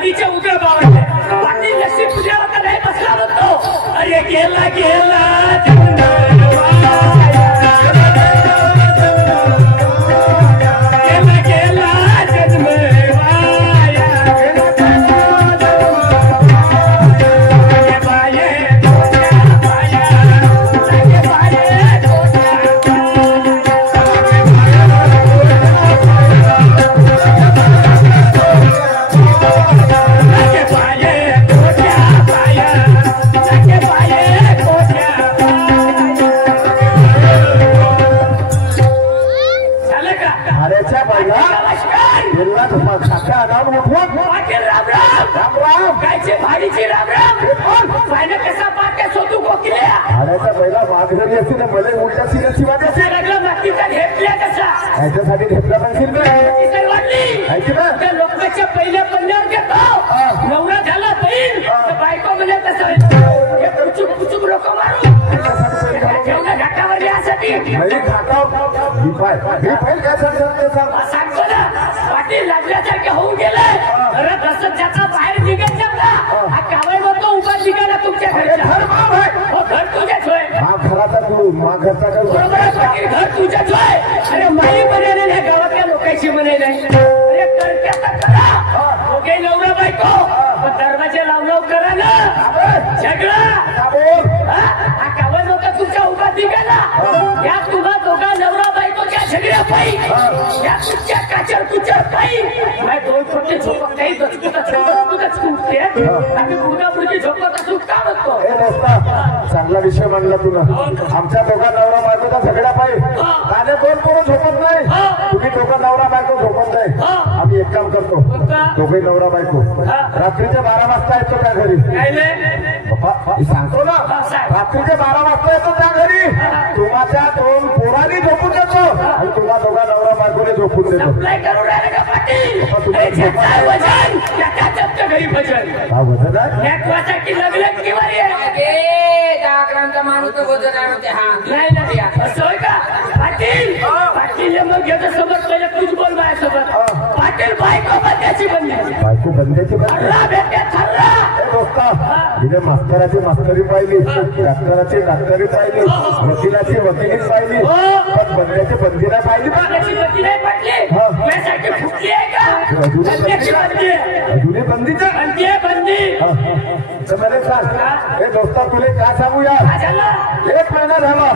नदीच्या उजव्या बावडले पाटील लक्ष्मी पूजा होता नाही बसला म्हणतो अरे गेला गेला भाडीची राम राम फायनल कसा पाट्या सोतू कोकिल्या हाड्याचा पहिला मागणी असते ना मला उलटा सिरियसची वाट असते लागला मातीचा ढेपल्या कसा याच्यासाठी घेतला पाहिजे तिथे वाटली त्या लोकांच्या पहिल्या पल्ल्यावर घेतो नवरा झाला बहीण बायको म्हणजे कसं कुचुक लोक मारू जेवढ्या घाटावर यासाठी नाही घाटावर काय सांगतो ना पाटील लागल्यासारखे होऊन गेलाय घरात असं त्याचा बाहेर निघत जमला हा कावळ होतो उभा निघाला तुमच्या घरच्या घर तुझ्याच होय घराचा तू घरचा पाटील घर तुझ्याच होय अरे माई म्हणे नाही गावातल्या लोकांची म्हणे नाही अरे करत्याचा करा दोघे नवरा बायको दरवाजे लावलाव करा ना झगडा हा कावळ होता तुमच्या उभा निघाला या तुम्हा दोघा नवरा बायकोच्या झगड्या पायी या तुमच्या काचर कुचर पायी दोन छोटे झोपत नाही दचकुतच कुठते आणि मुलगा मुलगी झोपत असून का म्हणतो चांगला विषय मांडला तुला आमच्या दोघा नवरा बायकोचा झगडा पाहिजे आणि दोन पोरं झोपत नाही तुम्ही दोघं नवरा बायको झोपत नाही आम्ही एक काम करतो दोघे नवरा बायको रात्रीचे 12 वाजता येतो त्या घरी सांगतो ना रात्रीचे 12 वाजता येतो त्या घरी तुम्हाला दोन पोरांनी झोपून देतो आणि तुला दोघा नवरा बायकोने झोपून देतो घरी भजन वजन आहे लग्न किंवा माणूस वजन आहे म्हणते हा नाही असं होय का पाटील पाटील मग घेतो सोबत पहिले तुझ बोल माझ्यासोबत पाटील बायको बंद्याची बायको बंद्याची दोस्ता तिने मास्तराची मास्तरी पाहिली डॉक्टराची डॉक्टरी पाहिली वकिलाची वकिली पाहिली पण बंद्याची बंदीला पाहिली बंदी नाही पडली यासाठी फुटली आहे का अजूनही बंदीच्या बंदी तर मला सांग हे दोस्ता तुला काय सांगूया 1 महिना झाला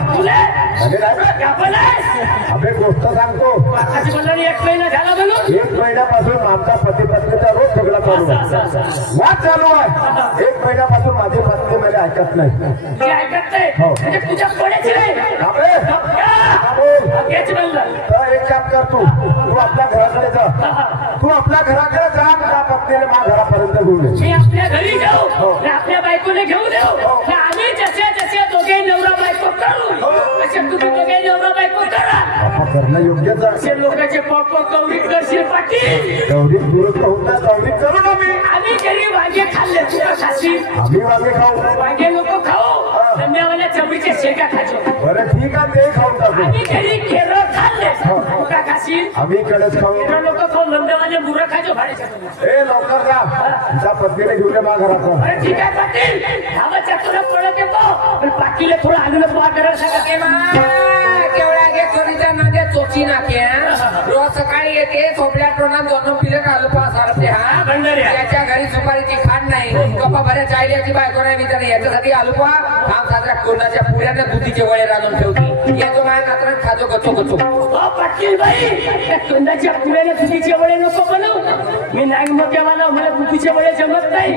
अबे गोष्ट सांगतो 1 महिना झाला म्हणून 1 महिन्यापासून आमचा पती पत्नीचा रोज झगडा चालू आहे वाद चालू आहे 1 महिन्यापासून माझी पत्नी मला ऐकत नाही ऐकत नाही तुझ्या कोणाची नाही तर एक काम कर तू आपल्या घराकडे जा तू आपल्या घराकडे जा त्या पत्नीने माझ्या घरापर्यंत घेऊन ये मी आपल्या घरी जाऊ आपल्या बायकोने घेऊन येऊ आम्ही जसे जसे दोघे नवरा बायको करू तसे तुम्ही दोघे नवरा बायको करा आपण करणं योग्यच आहे लोकांचे पॉप गौरी करशील पाटील गौरी दुरुस्त होऊन ना गौरी करू ना मी आम्ही घरी वांगे खाल्ले तुला खाशील आम्ही वांगे खाऊ वांगे नको खाऊ धन्यवाद चवळीचे शेंगा खायचो बरं ठीक आहे ते खाऊन टाकू आम्ही घरी केरळ खाल्ले तुला खाशील आम्ही कडेच खाऊ केरळ लोक खाऊ धंदेवाले मुरं खायचो भाड्याच्या ए लवकर जा तुमच्या पत्नीने घेऊन ये माझ्या घरात अरे ठीक आहे पाटील धावाच्या तुला पडत येतो पण पाटील थोडं आलेलं तुला करायला सांगा केवढ्या घे चोरीच्या नांद्या चोची नाक्या रोज सकाळी येते झोपल्या टोनात 2 पिलं आलो 5 रुपये हा भंडाऱ्या याच्या घरी सुपारीची खाण नाही गप्पा भऱ्या चायल्याची बायको नाही विचार याच्यासाठी आलो पा काम साजरा कोणाच्या पुऱ्याने दुधीचे वळे रांधून ठेवती येतो माझ्या नात्रात खाजो गचो गचो पाटील बाई त्या तोंडाच्या पुऱ्याने दुधीचे वळे नको बनवू मी नाग मोठ्या मला मला दुधीचे वळे जमत नाही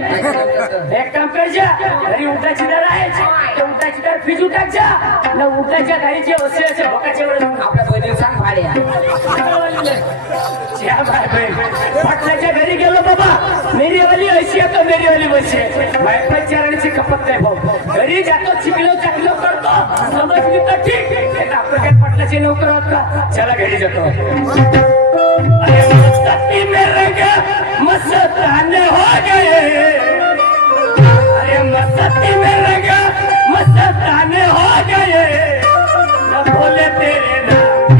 एक काम कर जा घरी उठाची दर आहे त्या उठाची दर फिजू टाक जा न उठाच्या दाईचे असे असे भोकाचे वळे आपल्या बहिणीला सांग भाड्या पाटलाच्या घरी गेलो बाबा मेरीवाली ऐशी आहे तो मेरीवाली वैशी वायफाय चारणीची खपत नाही भाऊ घरी जातो चिकलो चाकलो करतो समजली तर ठीक आपण काय पाटलाचे नोकर आहोत का चला घरी जातो अरे मस्ती मेरे मस्ताने हो गए अरे मस्ती मेरे मस्ताने हो गए न बोले तेरे नाम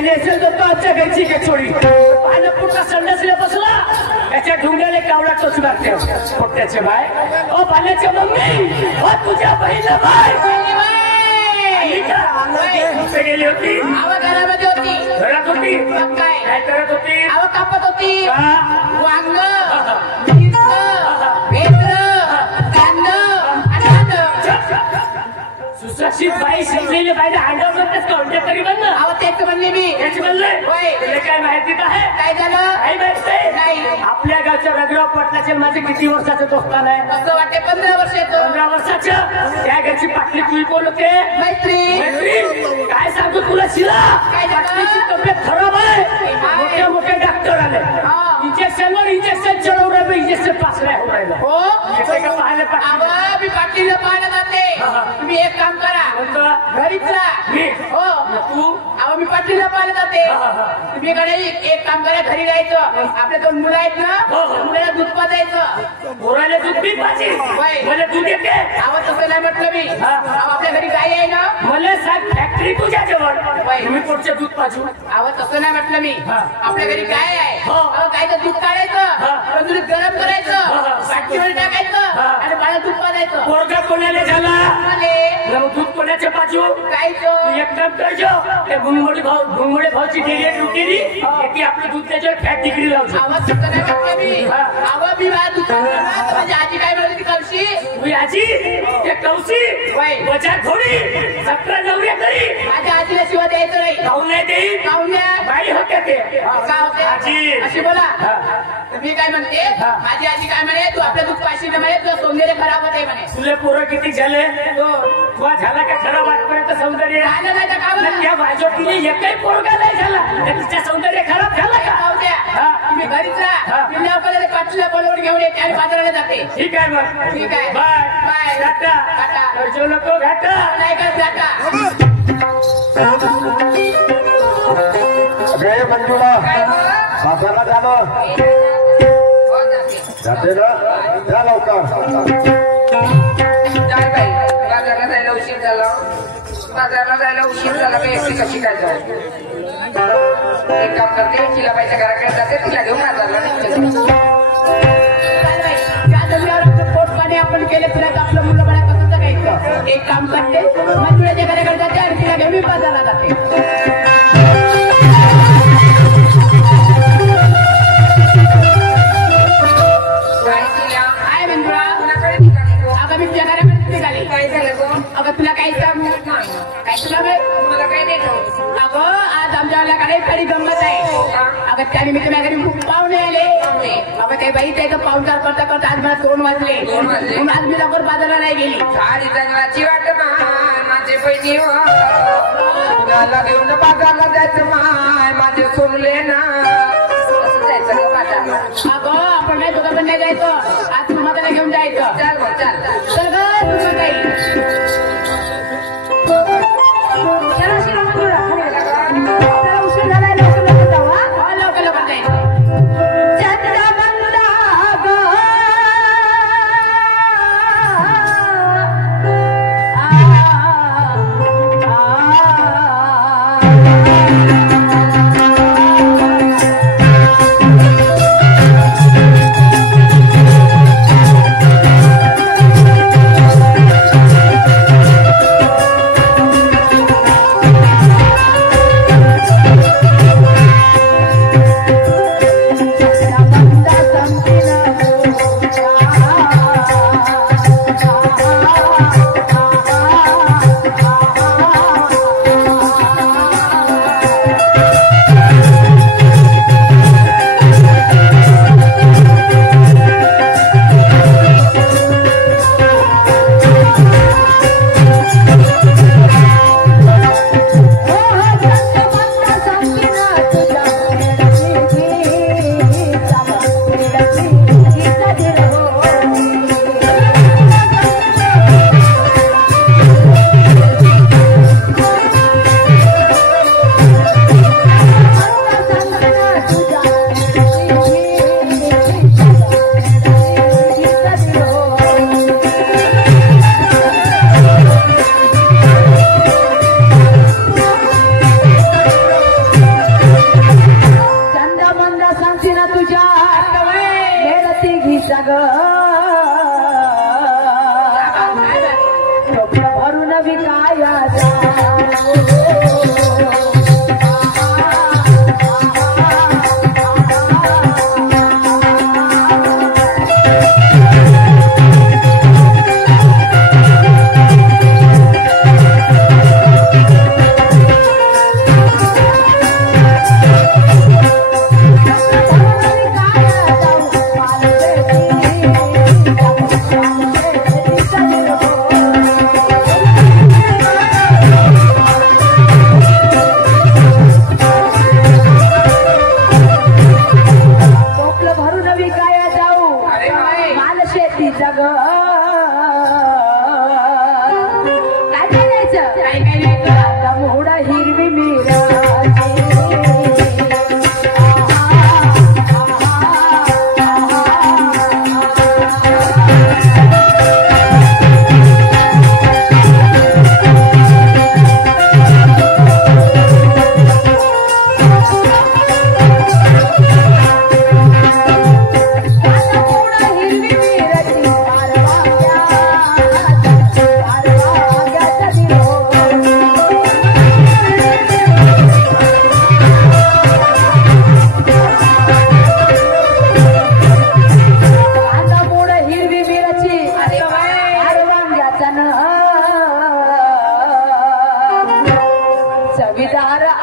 गेली असेल तर तो आमच्या घरची केचोडी पाहिलं पुढचा संडासला बसला त्याच्या ढुंग्याला कावडा टोच लागते पोट्याचे बाय ओ पाण्याच्या मम्मी ओ तुझ्या बहिणीला बाय कुठे गेली होती घरामध्ये होती घरात होती मग काय करत होती कापत होती का? वांग भेंड कांदा सुशिक्षित बाई शिकलेली बाई अंडवरच कोणते तरी म्हणणं तेच म्हणले मी याची म्हणले होय. तुला काय माहिती का आहे काय झालं काही माहिती नाही आपल्या गावच्या रगराव पाटलाचे माझे किती वर्षाचं दोस्तान आहे असं वाटते 15 वर्ष येतो 15 वर्षाचं त्या घरची पाटली तुझी कोण होते मैत्री मैत्री काय सांगू तुला शिला काय झालं? पाटलीची तब्येत खराब आहे मोठे मोठे डॉक्टर आले इंजेक्शनवर इंजेक्शन चढवून राहिले इंजेक्शन पास नाही होऊन राहिलं हो येते का पाहायला पाटली आवा मी पाटीला पाहायला जाते तुम्ही एक काम करा कोणतं? घरीच राहा मी? हो तू अहो मी पाटीला पाहायला जाते तुम्ही कडे एक काम करा घरी जायचं आपले 2 मुलं आहेत ना मुलाला दूध पाजायचं बोरायला दूध बी पाहिजे होय. मला दूध येते अहो तसं नाही म्हटलं मी अहो आपल्या घरी गाय आहे ना मला सांग फॅक्टरी तुझ्या जवळ होय. तुम्ही पुढचे दूध पाजू अहो तसं नाही म्हटलं मी आपल्या घरी गाय आहे हो. अहो गायचं दूध काढायचं तंदुरीत गरम करायचं पाठीवर टाकायचं आणि बाळा दूध पाजायचं पोरगा कोणाला झाला मग दूध कोणाचे पाजू गायचं एकदम करजो ते गुंगोडे भाऊची डेरी ड्युटी ती आपलं दूध त्याच्यावर फॅट डिग्री लावतो आवाज तसं नाही म्हटलं मी अहो मी माझ्या दुकानात माझी आजी काय म्हणत होती कवशी तुझी आजी ते कौशी होय. बजार थोडी 17 नवऱ्या तरी माझ्या आजीला शिवा द्यायचं नाही खाऊन नाही देईल पाहुण्या बाई होत्या ते का होते आजी. अशी बोला मी काय म्हणते माझी आजी काय म्हणे तू आपल्या दूध पाशी म्हणे तुझं सौंदर्य खराब होते म्हणे तुले पोरं किती झाले तो तुला झाला का खराब आजपर्यंत सौंदर्य झालं नाही तर का बरं? त्या भाजपीने एकही पोरगा नाही झाला तर तिच्या सौंदर्य खराब झाला का पाहुण्या तुम्ही घरीच राहा मी लवकर पाठीला बोलवून घेऊन येते आणि बाजाराला जाते ठीक आहे मग ठीक आहे. Bye bye. Tata tata. करजो नको घाटा नाही का जाता अगे मंजुळा बाजारला जाणं जाते ना जा लवकर बाजारला जायला उशीर झाला बाजारला जायला उशीर झाला का एकटी कशी काय जाऊ एक काम करते चिलाबाईच्या घराकडे जाते तिला घेऊन बाजारला पोट पाणी आपण केलं तुला आपलं मुलं बाळा कसं जगायचं एक काम करते मंजुळाच्या घराकडे जाते आणि तिला घेऊन मी बाजारला जाते काय मंजुळा अगं मी तुझ्या घराकडे निघाली काय झालं अगं तुला काही सांगू काय तुला मला काही नाही अगं आज आमच्या घराकडे खरी गंमत आहे अगं त्याने मी तुझ्या घरी खूप पाहुणे आले अगं ते बाई त्याचं पाहुणचार करता करता आज मला 2 वाजले म्हणून आज मी लवकर बाजारला नाही गेली साडी जंगलाची वाट माय माझे बहिणी तुला घेऊन बाजारला जायचं माय माझे सोमले ना असं जायचं ग बाजारला अगं आपण नाही दोघं पण नाही जायचं आज तुम्हाला घेऊन जायचं चाल मग चाल चल ग तुझं काही उशीर झालाय लवकर जाऊ हा लवकर लवकर जायचं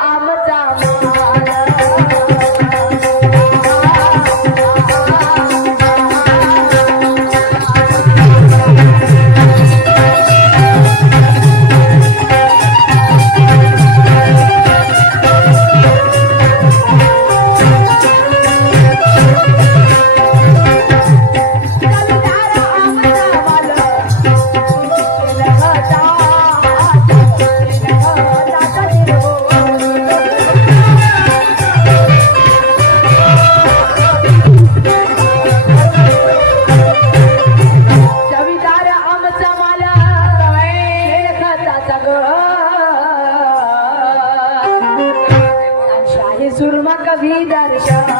आमचा माल सुरमा कभी दर्शन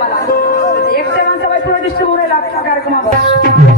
एकट्या माणसाबाई पुढे डिस्टर्ब होऊन राहिला कार्यक्रमावर